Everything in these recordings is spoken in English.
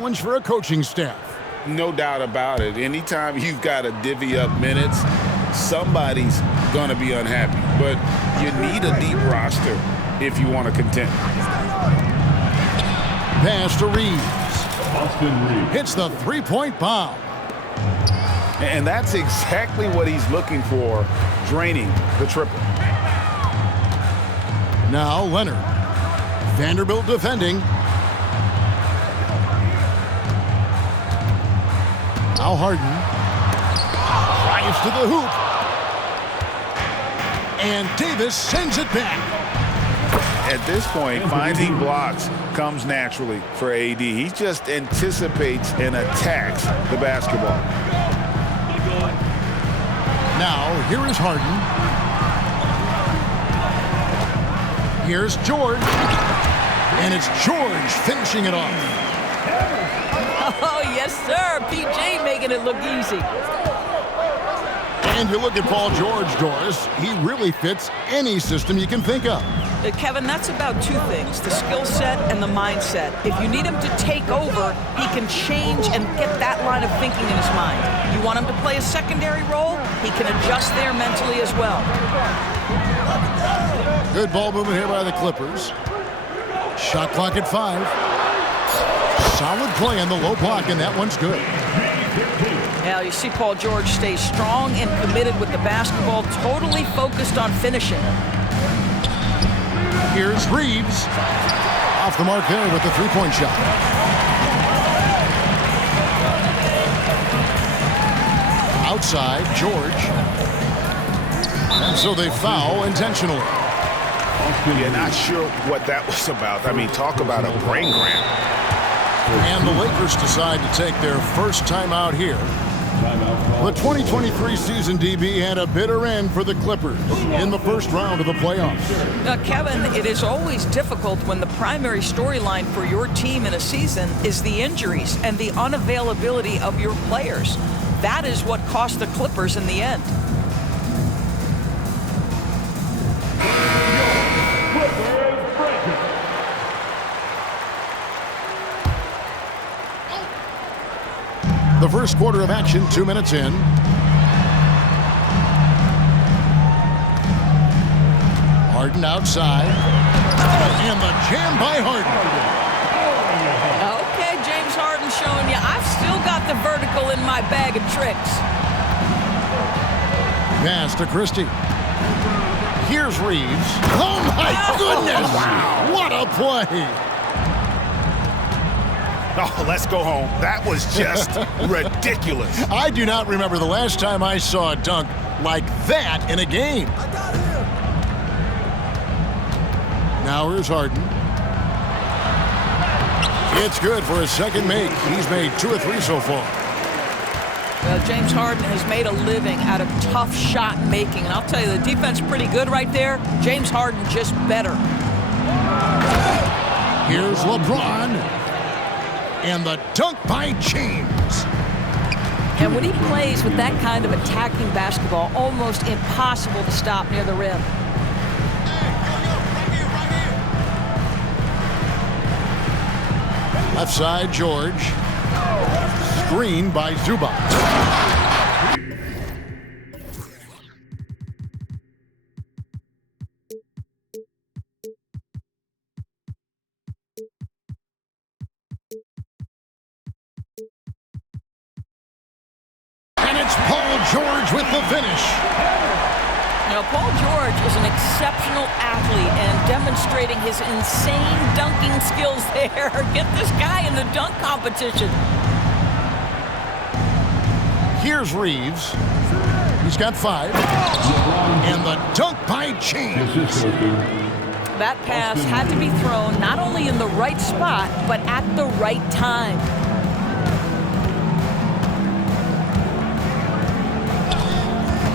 Challenge for a coaching staff. No doubt about it. Anytime you've got to divvy up minutes, somebody's going to be unhappy. But you need a deep roster if you want to contend. Pass to Reeves. Hits the three-point bomb. And that's exactly what he's looking for, draining the triple. Now Leonard. Vanderbilt defending. Now Harden. Drives to the hoop. And Davis sends it back. At this point, finding blocks comes naturally for AD. He just anticipates and attacks the basketball. Now, here is Harden. Here's George. And it's George finishing it off. Oh, yes, sir. PJ making it look easy. And you look at Paul George, Doris. He really fits any system you can think of. Kevin, that's about two things, the skill set and the mindset. If you need him to take over, he can change and get that line of thinking in his mind. You want him to play a secondary role, he can adjust there mentally as well. Good ball movement here by the Clippers. Shot clock at 5. Solid play on the low block, and that one's good. Now, you see Paul George stay strong and committed with the basketball, totally focused on finishing. Here's Reeves. Off the mark there with the three-point shot. Outside, George. And so they foul intentionally. You're not sure what that was about. I mean, talk about a brain cramp. And the Lakers decide to take their first time out here. The 2023 season, DB, had a bitter end for the Clippers in the first round of the playoffs. Kevin, it is always difficult when the primary storyline for your team in a season is the injuries and the unavailability of your players. That is what cost the Clippers in the end. The first quarter of action, 2 minutes in. Harden outside. And the jam by Harden. Okay, James Harden showing you I've still got the vertical in my bag of tricks. Pass to Christie. Here's Reeves. Oh, my goodness! Wow. What a play! Oh, let's go home. That was just ridiculous. I do not remember the last time I saw a dunk like that in a game. Now here's Harden. It's good for his second make. He's made 2 or 3 so far. Well, James Harden has made a living out of tough shot making. And I'll tell you, the defense pretty good right there. James Harden just better. Here's LeBron. And the dunk by James. And when he plays with that kind of attacking basketball, almost impossible to stop near the rim. Left side, George. Screen by Zubac. George with the finish. Now, Paul George is an exceptional athlete and demonstrating his insane dunking skills there. Get this guy in the dunk competition. Here's Reeves. He's got 5. And the dunk by James. That pass had to be thrown not only in the right spot, but at the right time.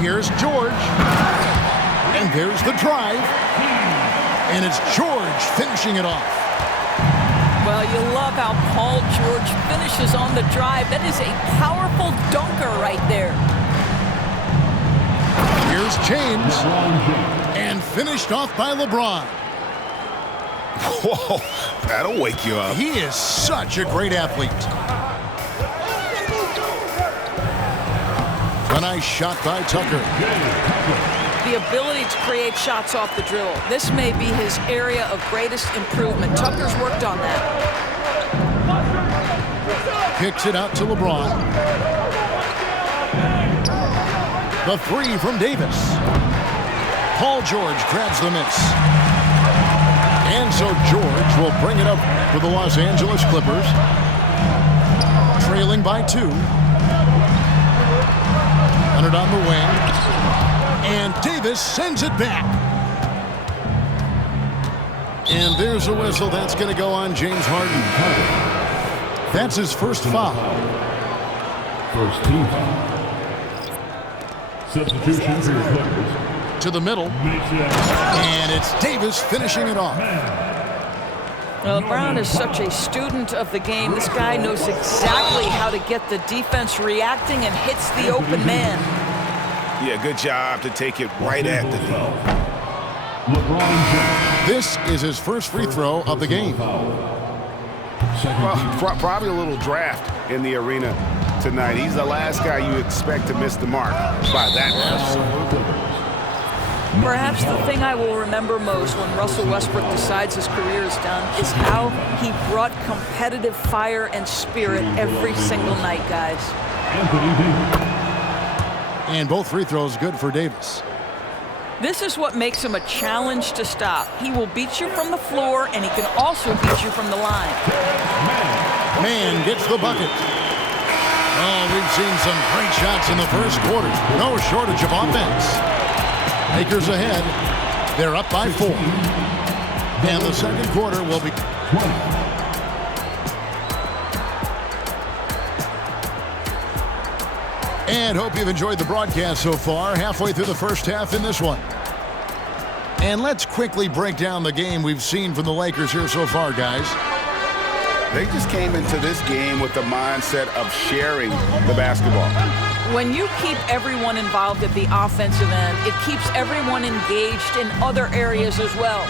Here's George. And there's the drive. And it's George finishing it off. Well, you love how Paul George finishes on the drive. That is a powerful dunker right there. Here's James. And finished off by LeBron. Whoa, that'll wake you up. He is such a great athlete. A nice shot by Tucker. The ability to create shots off the dribble. This may be his area of greatest improvement. Tucker's worked on that. Kicks it out to LeBron. The three from Davis. Paul George grabs the miss. And so George will bring it up for the Los Angeles Clippers. Trailing by 2. Run it on the wing. And Davis sends it back. And there's a whistle. That's going to go on James Harden. That's his first foul. First team foul. Substitution for your Clippers. To the middle. And it's Davis finishing it off. Well, Brown is such a student of the game. This guy knows exactly how to get the defense reacting and hits the open man. Yeah, good job to take it right at the D. This is his first free throw of the game. Well, probably a little draft in the arena tonight. He's the last guy you expect to miss the mark by that much. Perhaps the thing I will remember most when Russell Westbrook decides his career is done is how he brought competitive fire and spirit every single night, guys. And both free throws good for Davis. This is what makes him a challenge to stop. He will beat you from the floor, and he can also beat you from the line. Man gets the bucket. Oh, we've seen some great shots in the first quarter. No shortage of offense. Lakers ahead. They're up by 4. And the second quarter will be 20. And hope you've enjoyed the broadcast so far. Halfway through the first half in this one. And let's quickly break down the game we've seen from the Lakers here so far, guys. They just came into this game with the mindset of sharing the basketball. When you keep everyone involved at the offensive end, it keeps everyone engaged in other areas as well.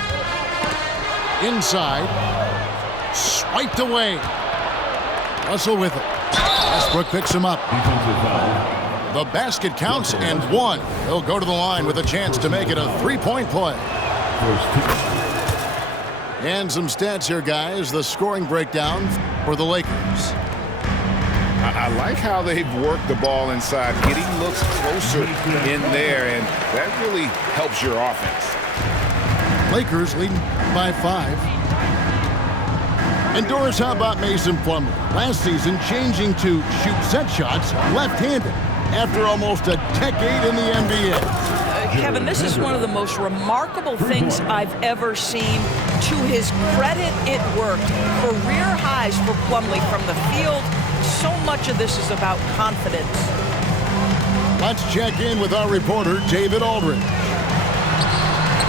Inside. Swiped away. Russell with it. Westbrook picks him up. The basket counts and 1. He'll go to the line with a chance to make it a 3-point play. And some stats here, guys. The scoring breakdown for the Lakers. I like how they've worked the ball inside, getting looks closer in there, and that really helps your offense. Lakers leading by 5. And Doris, how about Mason Plumlee? Last season, changing to shoot set shots left-handed after almost a decade in the NBA. Kevin, this is one of the most remarkable things I've ever seen. To his credit, it worked. Career highs for Plumlee from the field. So much of this is about confidence. Let's check in with our reporter, David Aldridge.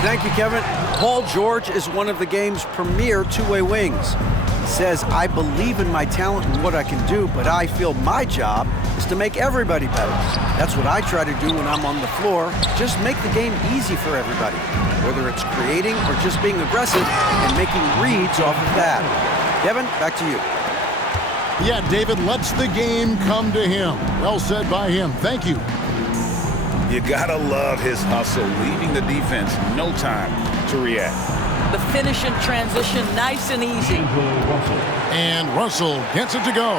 Thank you, Kevin. Paul George is one of the game's premier two-way wings. He says, I believe in my talent and what I can do, but I feel my job is to make everybody better. That's what I try to do when I'm on the floor. Just make the game easy for everybody, whether it's creating or just being aggressive and making reads off of that. Kevin, back to you. Yeah, David lets the game come to him. Well said by him. Thank you. You gotta love his hustle, leaving the defense no time to react. The finish in transition, nice and easy. And Russell gets it to go.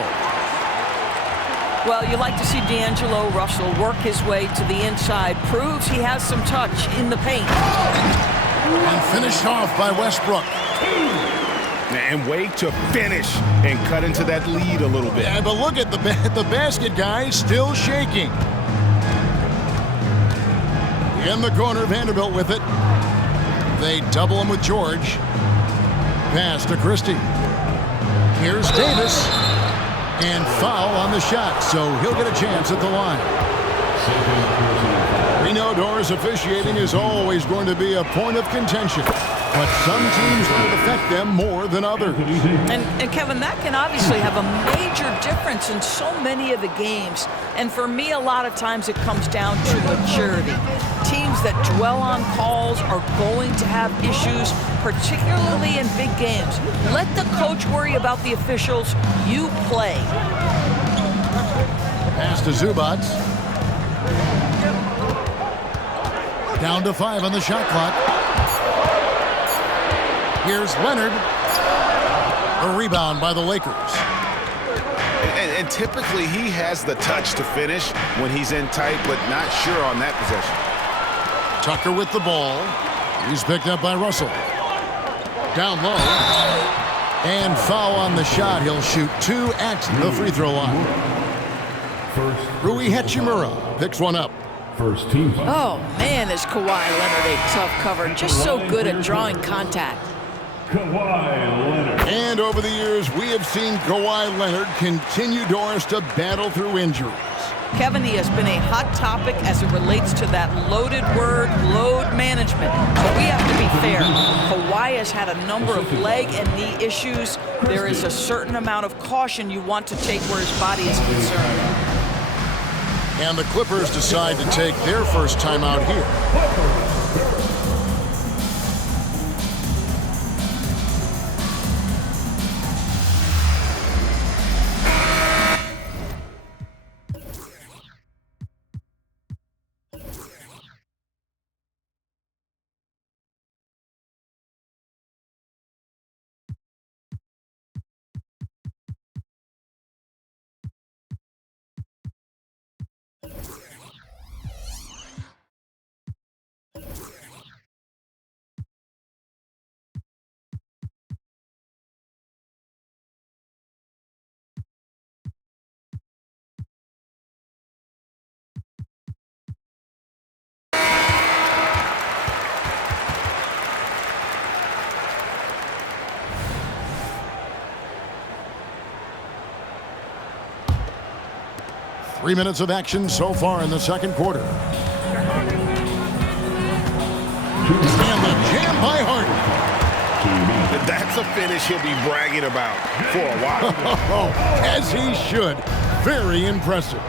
Well, you like to see D'Angelo Russell work his way to the inside. Proves he has some touch in the paint. And finished off by Westbrook. And wait to finish and cut into that lead a little bit. Yeah, but look at the basket, guys, still shaking. In the corner, Vanderbilt with it. They double him with George. Pass to Christie. Here's Davis. And foul on the shot, so he'll get a chance at the line. Second. We know Doris officiating is always going to be a point of contention, but some teams will affect them more than others. And Kevin, that can obviously have a major difference in so many of the games. And for me, a lot of times it comes down to maturity. Teams that dwell on calls are going to have issues, particularly in big games. Let the coach worry about the officials. You play. Pass to Zubats. Down to 5 on the shot clock. Here's Leonard. A rebound by the Lakers. And typically he has the touch to finish when he's in tight, but not sure on that possession. Tucker with the ball. He's picked up by Russell. Down low. And foul on the shot. He'll shoot 2 at the free throw line. Rui Hachimura picks one up. First team foul. Oh, man, is Kawhi Leonard a tough cover. Just so good at drawing contact. Kawhi Leonard. And over the years, we have seen Kawhi Leonard continue, Doris, to battle through injuries. Kevin, he has been a hot topic as it relates to that loaded word, load management. So we have to be fair. Kawhi has had a number of leg and knee issues. There is a certain amount of caution you want to take where his body is concerned. And the Clippers decide to take their first timeout here. 3 minutes of action so far in the second quarter. And the jam by Harden. That's a finish he'll be bragging about for a while. As he should. Very impressive.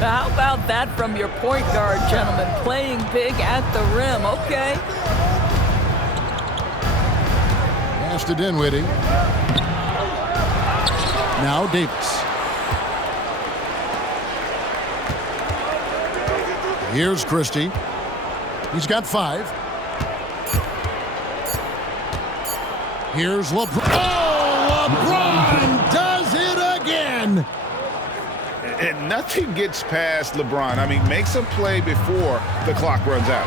How about that from your point guard, gentlemen? Playing big at the rim. Okay. Pass to Dinwiddie. Now Davis. Here's Christie. He's got 5. Here's LeBron. Oh, LeBron does it again. And nothing gets past LeBron. I mean, makes a play before the clock runs out.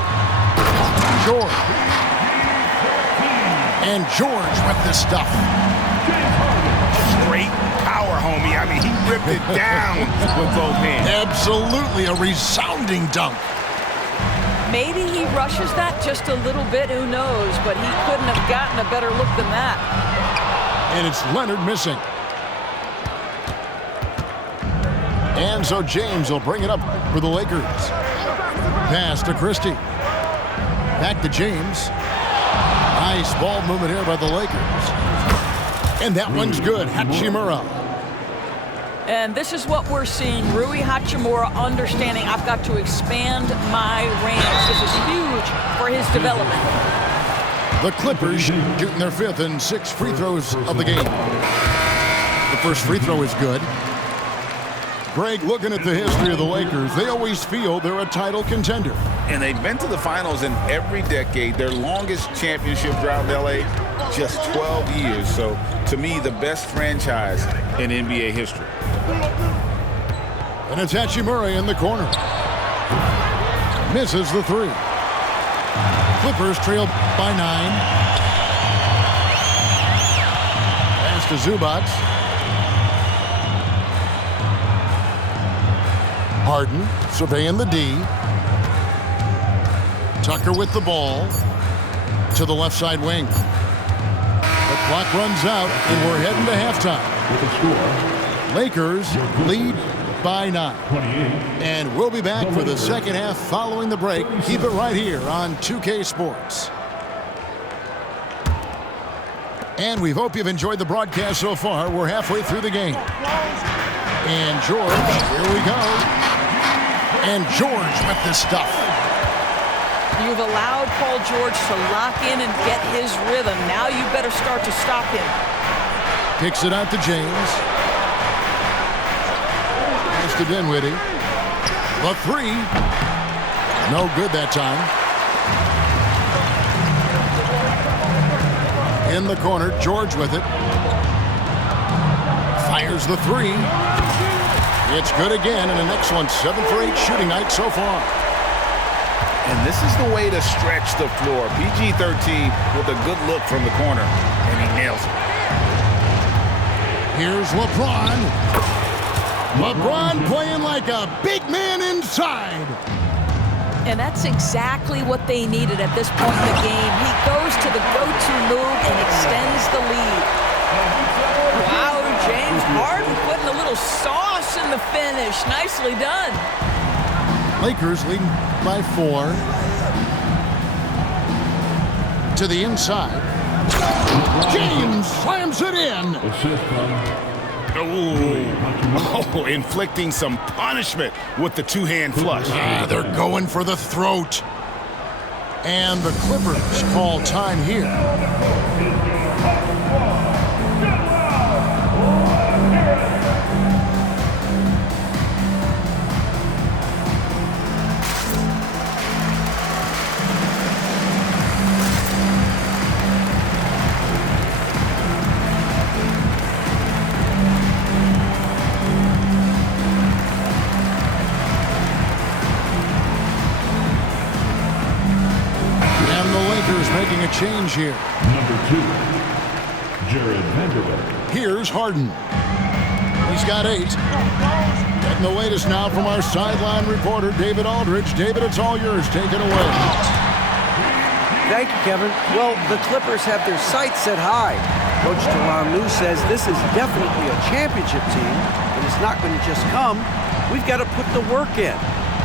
George. And George with the stuff. Straight power, homie. I mean, he ripped it down with both hands. Absolutely a resounding dunk. Maybe he rushes that just a little bit, who knows, but he couldn't have gotten a better look than that. And it's Leonard missing. And so James will bring it up for the Lakers. Pass to Christie. Back to James. Nice ball movement here by the Lakers. And that one's good. Hachimura. And this is what we're seeing. Rui Hachimura understanding I've got to expand my range. This is huge for his development. The Clippers shooting their 5th and 6th free throws of the game. The first free throw is good. Greg, looking at the history of the Lakers, they always feel they're a title contender. And they've been to the finals in every decade. Their longest championship drought in L.A., just 12 years. So, to me, the best franchise in NBA history. And it's Hachimura in the corner. Misses the 3. Clippers trail by 9. Pass to Zubats. Harden surveying the D. Tucker with the ball to the left side wing. The clock runs out, and we're heading to halftime. Lakers lead by 9. 28. And we'll be back for the second half following the break. Keep it right here on 2K Sports. And we hope you've enjoyed the broadcast so far. We're halfway through the game. And George, here we go. And George with the stuff. You've allowed Paul George to lock in and get his rhythm. Now you better start to stop him. Kicks it out to James. Pass to Dinwiddie. The 3. No good that time. In the corner, George with it. Fires the 3. It's good again, and an excellent 7 for 8 shooting night so far. And this is the way to stretch the floor. PG-13 with a good look from the corner, and he nails it. Here's LeBron. LeBron playing like a big man inside. And that's exactly what they needed at this point in the game. He goes to the go-to move and extends the lead. Wow, James Harden putting a little sauce in the finish. Nicely done. Lakers leading by 4. To the inside. James slams it in. Assist from Oh, inflicting some punishment with the two-hand flush. They're going for the throat. And the Clippers call time here. Making a change here. number 2, Jared Vanderbilt. Here's Harden. He's got 8. Getting the latest now from our sideline reporter, David Aldridge. David, it's all yours. Take it away. Thank you, Kevin. Well, the Clippers have their sights set high. Coach leo02 says this is definitely a championship team, but it's not going to just come. We've got to put the work in.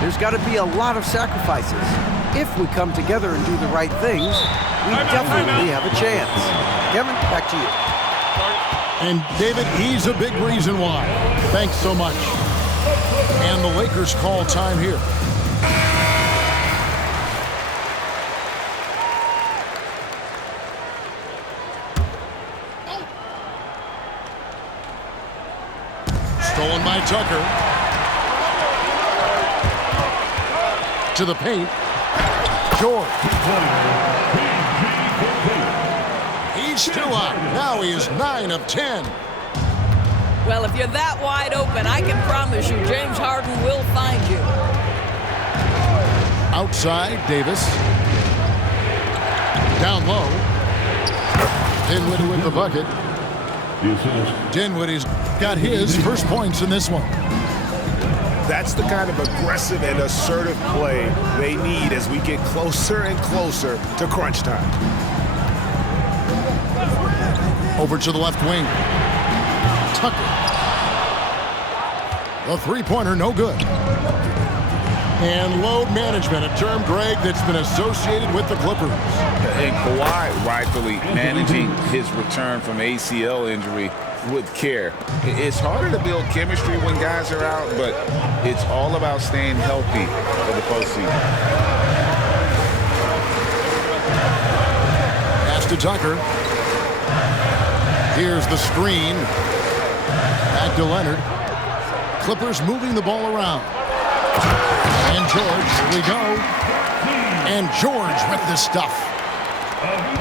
There's got to be a lot of sacrifices. If we come together and do the right things, we definitely have a chance. Kevin, back to you. And David, he's a big reason why. Thanks so much. And the Lakers call time here. Stolen by Tucker. To the paint. George. He's still out. Now he is 9 of 10. Well, if you're that wide open, I can promise you James Harden will find you. Outside, Davis. Down low. Dinwiddie with the bucket. Dinwiddie's got his first points in this one. That's the kind of aggressive and assertive play they need as we get closer and closer to crunch time. Over to the left wing. Tucker. The three-pointer, no good. And load management, a term, Greg, that's been associated with the Clippers. And Kawhi rightfully managing his return from ACL injury with care. It's harder to build chemistry when guys are out, but it's all about staying healthy for the postseason. Pass to Tucker. Here's the screen. Back to Leonard. Clippers moving the ball around. And George, here we go. And George with the stuff.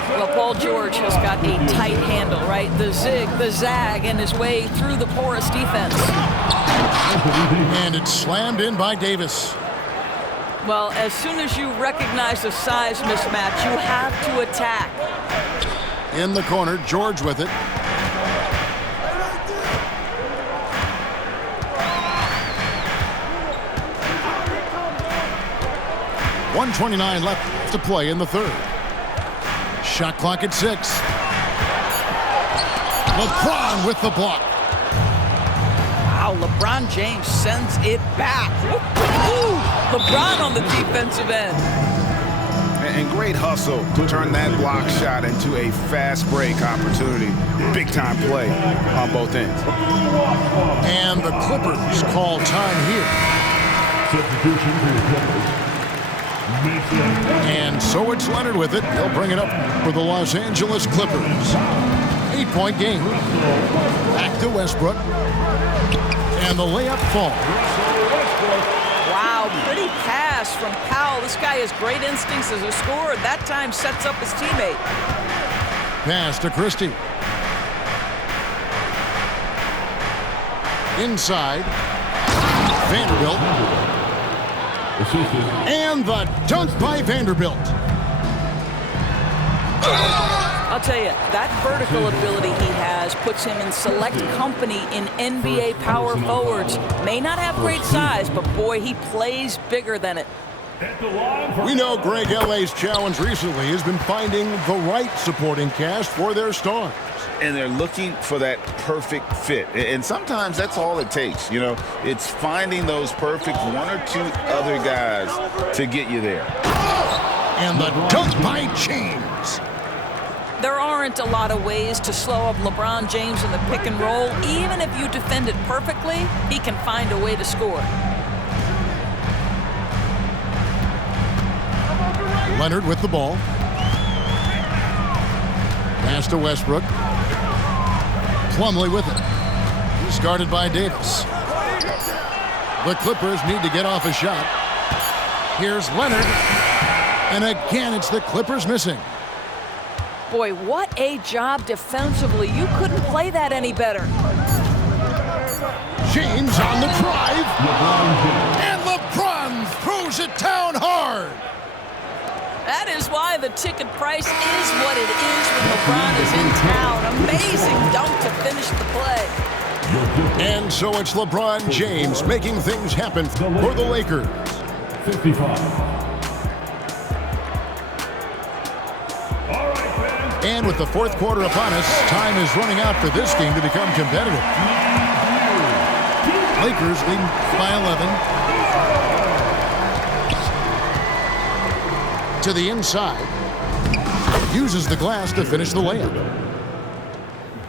Well, Paul George has got a tight handle, right? The zig, the zag, and his way through the porous defense. And it's slammed in by Davis. Well, as soon as you recognize the size mismatch, you have to attack. In the corner, George with it. .129 left to play in the third. Shot clock at 6. LeBron with the block. Wow, LeBron James sends it back. Ooh, LeBron on the defensive end. And great hustle to turn that block shot into a fast break opportunity. Big time play on both ends. And the Clippers call time here. Substitution for the Clippers. And so it's Leonard with it. He'll bring it up for the Los Angeles Clippers. 8-point game. Back to Westbrook. And the layup falls. Wow, pretty pass from Powell. This guy has great instincts as a scorer. That time sets up his teammate. Pass to Christie. Inside. Vanderbilt. And the dunk by Vanderbilt. I'll tell you, that vertical ability he has puts him in select company in NBA power forwards. May not have great size, but boy, he plays bigger than it. We know Greg L.A.'s challenge recently has been finding the right supporting cast for their stars. And they're looking for that perfect fit. And sometimes that's all it takes. You know, it's finding those perfect one or two other guys to get you there. And the dunk by James. There aren't a lot of ways to slow up LeBron James in the pick and roll. Even if you defend it perfectly, he can find a way to score. Leonard with the ball. Pass to Westbrook. Plumlee with it. He's guarded by Davis. The Clippers need to get off a shot. Here's Leonard. And again, it's the Clippers missing. Boy, what a job defensively. You couldn't play that any better. James on the drive. And LeBron throws it down hard. That is why the ticket price is what it is when LeBron is in town. Amazing dunk to finish the play. And so it's LeBron James making things happen for the Lakers. 55. And with the fourth quarter upon us, time is running out for this game to become competitive. Lakers lead by 11. To the inside. Uses the glass to finish the layup.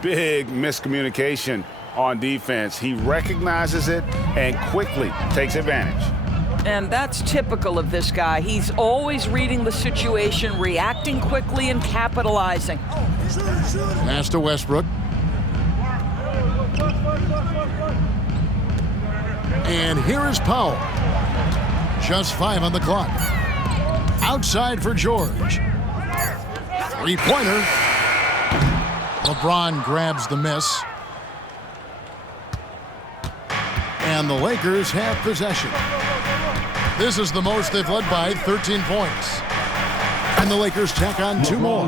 Big miscommunication on defense. He recognizes it and quickly takes advantage. And that's typical of this guy. He's always reading the situation, reacting quickly, and capitalizing. Pass to Westbrook. And here is Powell. Just 5 on the clock. Outside for George. Three-pointer. LeBron grabs the miss. And the Lakers have possession. This is the most they've led by, 13 points. And the Lakers tack on 2 more.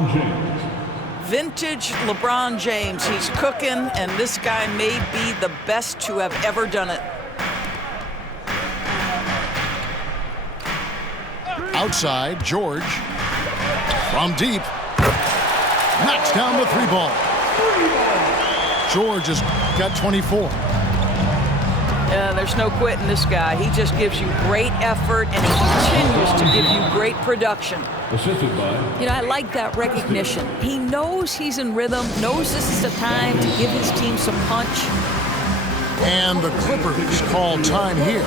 Vintage LeBron James. He's cooking, and this guy may be the best to have ever done it. Outside, George. From deep. Knocks down the 3-ball. George has got 24. There's no quitting this guy. He just gives you great effort, and he continues to give you great production. Assisted by. You know, I like that recognition. He knows he's in rhythm, knows this is the time to give his team some punch. And the Clippers call time here.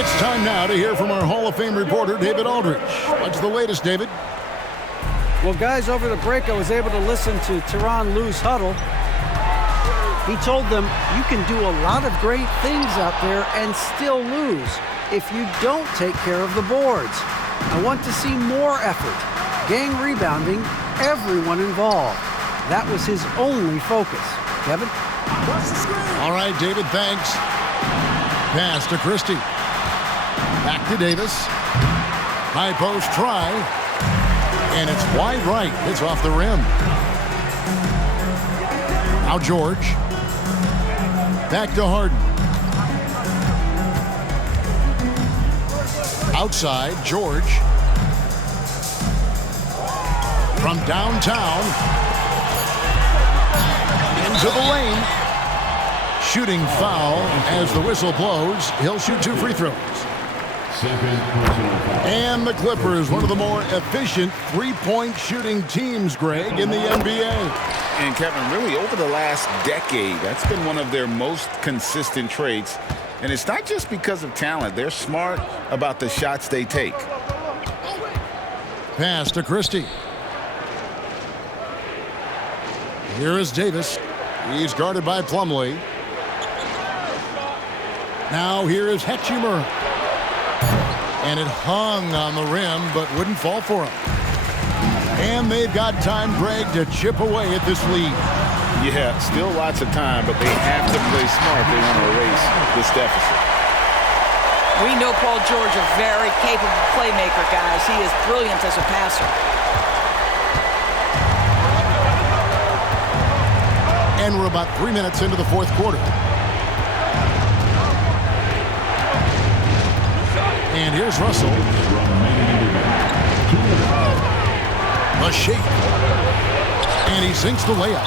It's time now to hear from our Hall of Fame reporter, David Aldridge. What's the latest, David? Well, guys, over the break, I was able to listen to Tyronn Lue's huddle. He told them, you can do a lot of great things out there and still lose if you don't take care of the boards. I want to see more effort, gang rebounding, everyone involved. That was his only focus. Kevin? All right, David, thanks. Pass to Christie. Back to Davis. High post try. And it's wide right. It's off the rim. Now George. Back to Harden. Outside, George. from downtown into the lane. Shooting foul as the whistle blows. He'll shoot 2 free throws. And the Clippers, one of the more efficient three-point shooting teams, Greg, in the NBA. And Kevin, really over the last decade, that's been one of their most consistent traits. And it's not just because of talent. They're smart about the shots they take. Pass to Christie. Here is Davis. He's guarded by Plumlee. Now here is Hachimura. And it hung on the rim, but wouldn't fall for him. And they've got time, Greg, to chip away at this lead. Yeah, still lots of time, but they have to play smart if they want to erase this deficit. We know Paul George, a very capable playmaker, guys. He is brilliant as a passer. And we're about 3 minutes into the fourth quarter. And here's Russell. A shake. And he sinks the layup.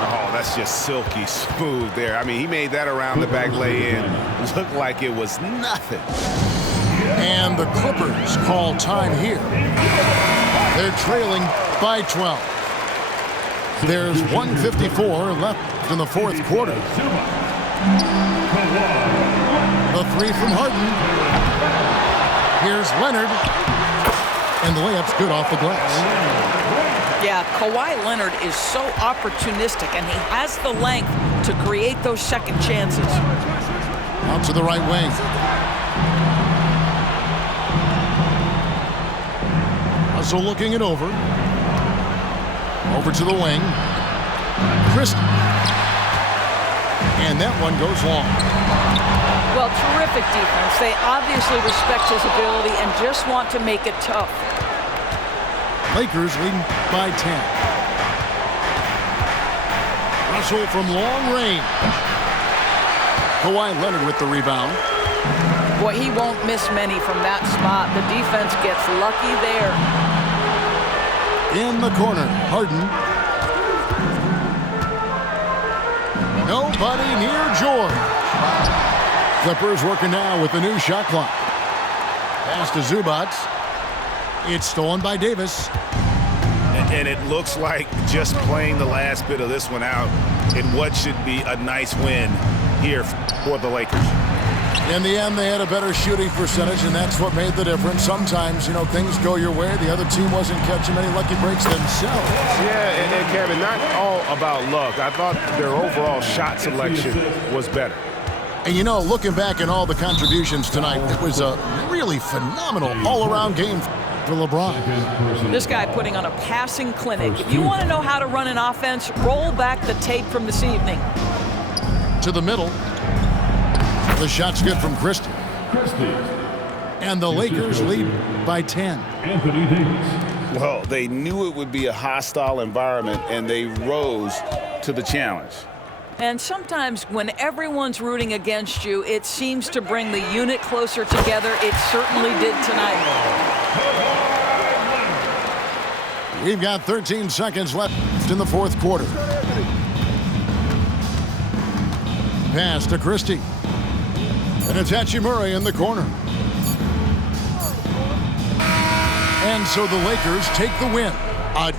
Oh, that's just silky smooth there. I mean, he made that around the back lay-in. Looked like it was nothing. And the Clippers call time here. They're trailing by 12. There's 1:54 left in the fourth quarter. A three from Harden. Here's Leonard. And the layup's good off the glass. Yeah, Kawhi Leonard is so opportunistic, and he has the length to create those second chances. Out to the right wing. Russell looking it over. Over to the wing. Christie. And that one goes long. Well, terrific defense. They obviously respect his ability and just want to make it tough. Lakers leading by 10. Russell from long range. Kawhi Leonard with the rebound. Boy, he won't miss many from that spot. The defense gets lucky there. In the corner, Harden. Nobody near George. Clippers working now with the new shot clock. Pass to Zubac. It's stolen by Davis. And it looks like just playing the last bit of this one out in what should be a nice win here for the Lakers. In the end, they had a better shooting percentage, and that's what made the difference. Sometimes, you know, things go your way. The other team wasn't catching many lucky breaks themselves. Yeah, and Kevin, not all about luck. I thought their overall shot selection was better. And, you know, looking back at all the contributions tonight, it was a really phenomenal all-around game for LeBron. This guy putting on a passing clinic. If you want to know how to run an offense, roll back the tape from this evening. To the middle. The shot's good from Christie. And the Lakers lead by 10. Anthony Davis. Well, they knew it would be a hostile environment, and they rose to the challenge. And sometimes when everyone's rooting against you, it seems to bring the unit closer together. It certainly did tonight. We've got 13 seconds left in the fourth quarter. Pass to Christie. And it's Hachimura in the corner. And so the Lakers take the win. A